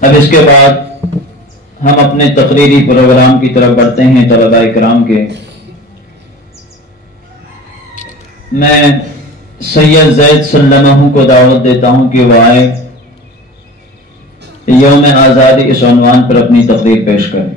اب اس کے بعد ہم اپنے تقریری پروگرام کی طرف بڑھتے ہیں طلباء کرام کے. میں سید زید سلمہ کو دعوت دیتا ہوں کہ وہ آئے یوم آزادی اس عنوان پر اپنی تقریر پیش کریں.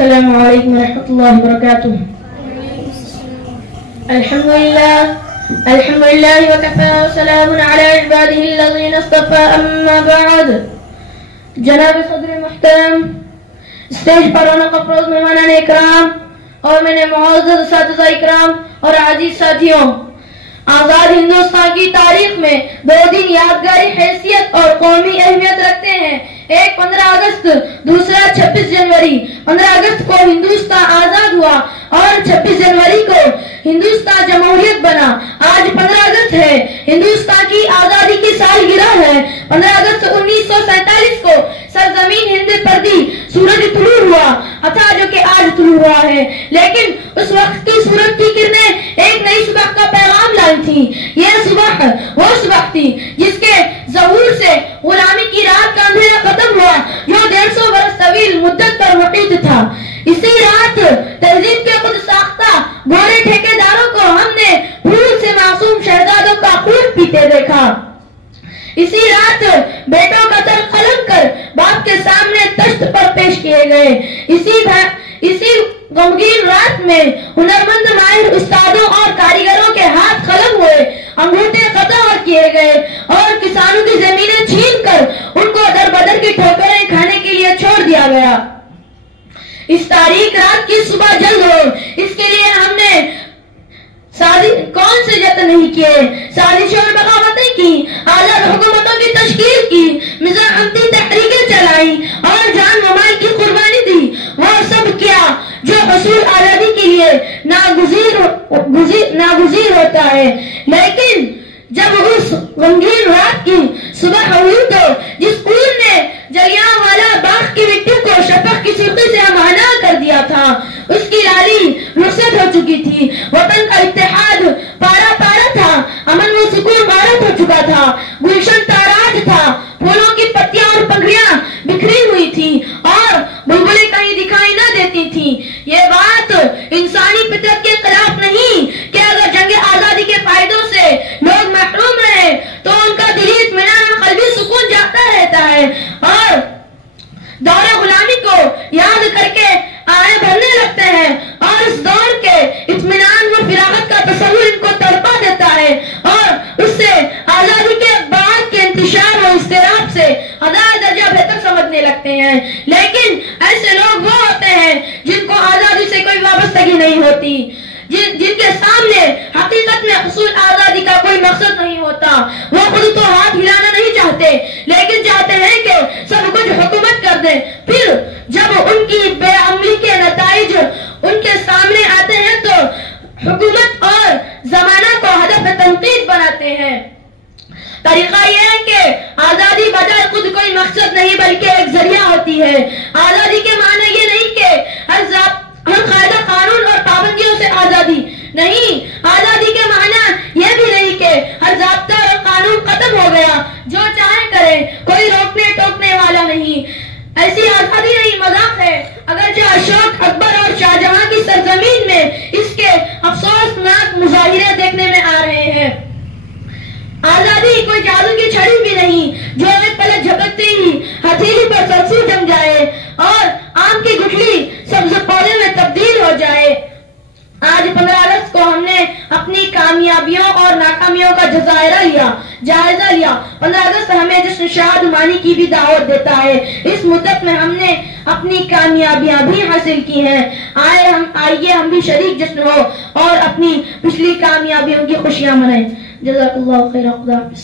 السلام علیکم ورحمۃ اللہ وبرکاتہ. الحمد للہ وکفى وسلام علی عباده الذین اصطفى اما بعد. جناب صدر محترم، اسٹیج پر رونق افروز مہمانان اکرام اور میرے معزز اساتذہ اکرام اور عزیز ساتھیوں، آزاد ہندوستان کی تاریخ میں دو دن یادگاری حیثیت اور قومی اہمیت رکھتے ہیں. ایک 15 اگست، دوسرا 26 جنوری. 15 اگست کو ہندوستان آزاد ہوا اور 26 جنوری کو ہندوستان جمہوریت بنا. آج 15 اگست ہے، ہندوستان کی آزادی کی سالگرہ ہے. 15 اگست 1947 کو سرزمین ہند پر بھی سورج طلوع ہوا تھا، جو کہ آج طلوع ہوا ہے. لیکن اس وقت کی سورج کی کرنیں ایک نئی صبح کا پیغام لائی تھی. یہ صبح وہ صبح تھی جس کے ظہور سے غلامی کی رات کا اندھیرا ختم ہوا جو 150 برس طویل مدت پر محیط تھا. اسی رات تہذیب کے خود ساختہ گورے ٹھیکیداروں کو ہم نے پھول سے معصوم شہزادوں کا خون پیتے دیکھا. اسی رات بیٹوں کا سر قلم کر باپ کے سامنے تشت پر پیش کیے گئے. اسی غمگین رات میں ہنرمند ماہر استادوں اور کاریگروں کے ہاتھ قلم ہوئے، انگوٹھے قطع کیے گئے اور کسانوں کی زمینیں چھین کر ان کو در بدر کی ٹھوکریں کھانے کے لیے چھوڑ دیا گیا. اس تاریخ رات کی صبح جلد ہو، اس کے لیے ہم نے کون سے جتن نہیں کیے، سازشوں اور بغاوتیں کی، آزاد حکومتوں کی تشکیل کی، مزاحمتی تحریکیں چلائی اور جان و مال کی قربانی دی. وہ سب کیا جو حصول آزادی کے لیے ناگزیر ہوتا ہے. لیکن جب اس غمگین رات کی صبح ہوئی تو جس خون نے جلیانوالہ باغ کی مٹی کو شفق کی سرخی سے ہمہنہ کر دیا تھا، اس کی لالی رخصت ہو چکی تھی. وطن کا اتحاد پارا پارا تھا، امن و سکون غارت ہو چکا تھا، گلشن تاراج تھا، پھولوں کی پتیاں اور پگڑیاں بکھری ہوئی تھی اور بلبلیں کہیں دکھائی نہ دیتی تھی. یہ بات انسانی فطرت کے خلاف نہیں کہ اگر جنگ آزادی کے فائدوں سے لوگ محروم رہے تو ان کا دلی اطمینان اور قلبی سکون جاتا رہتا ہے اور دور غلامی کو یاد کر کے آئے بھرنے لگتے ہیں اور اس دور کے اطمینان و فراغت کا تصور ان کو تڑپا دیتا ہے اور اس سے آزادی کے بعد کے انتشار و اضطراب سے ہزار درجہ بہتر سمجھنے لگتے ہیں. لیکن ایسے لوگ وہ ہوتے ہیں جن کو آزادی سے کوئی وابستگی نہیں ہوتی، جن کے سامنے حقیقت میں حصول آزادی کا کوئی مقصد نہیں ہوتا. وہ خود تو ہاتھ ہلانا نہیں چاہتے لیکن چاہتے ہیں کہ سب کچھ حکومت کر دیں. پھر جب ان کی بے عملی کے نتائج ان کے سامنے آتے ہیں تو حکومت اور زمانہ کو ہدف تنقید بناتے ہیں. طریقہ یہ ہے کہ آزادی بجائے خود کوئی مقصد نہیں بلکہ ایک ذریعہ ہوتی ہے. آزادی کے معنی یہ نہیں کہ ہر قاعدہ قانون اور پابندیوں سے آزادی نہیں. آزادی کے معنی یہ بھی نہیں کہ ہر ضابطہ اور قانون ختم ہو گیا، جو چاہے کرے، کوئی روکنے ٹوکنے والا نہیں. ایسی آزادی نہیں، مذاق ہے. اگرچہ اشوک، اکبر اور شاہجہاں کی سرزمین میں اس کے افسوسناک مظاہرے دیکھنے میں آ رہے ہیں. آزادی کوئی جادو کی چھڑی بھی نہیں جو ایک پلک جھپکتے ہی ہتھیلی پر سرسوں جم جائے اور آم کی گٹھلی سبز پودے میں تبدیل ہو جائے. آج 15 اگست کو ہم نے اپنی کامیابیوں اور ناکامیوں کا جائزہ لیا. 15 اگست ہمیں جشن شادمانی کی بھی دعوت دیتا ہے. اس مدت میں ہم نے اپنی کامیابیاں بھی حاصل کی ہیں. آئیے ہم بھی شریک جشن ہو اور اپنی پچھلی کامیابیوں کی خوشیاں منائیں. جزاک اللہ خیر. خدا حافظ.